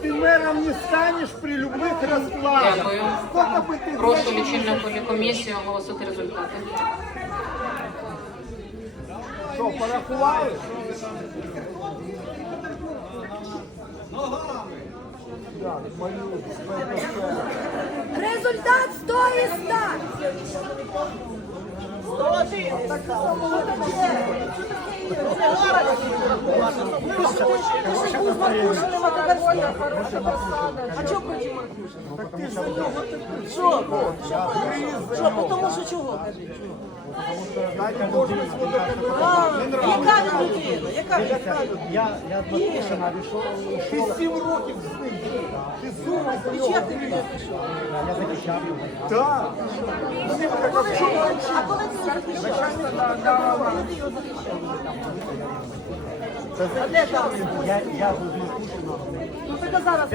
ты мэром не станешь при любых раскладах. Дякую. Сколько бы ты Прошу денег не лічильну комісію оголосити результати. Що, порахували? Так, малюк, з ППП. Результат 100 із 100. А чого проти Маркушина? Що? Що? Тому що чого, кажіть? чого? А, Яка людина? Яка людина? Я, я Пушина пішов. Ти сім років з ним. Ти з? Я захищав його. Так. А коли ти його захищав? Коли ти його захищав? А де там? Я, я був на. Ну так а зараз?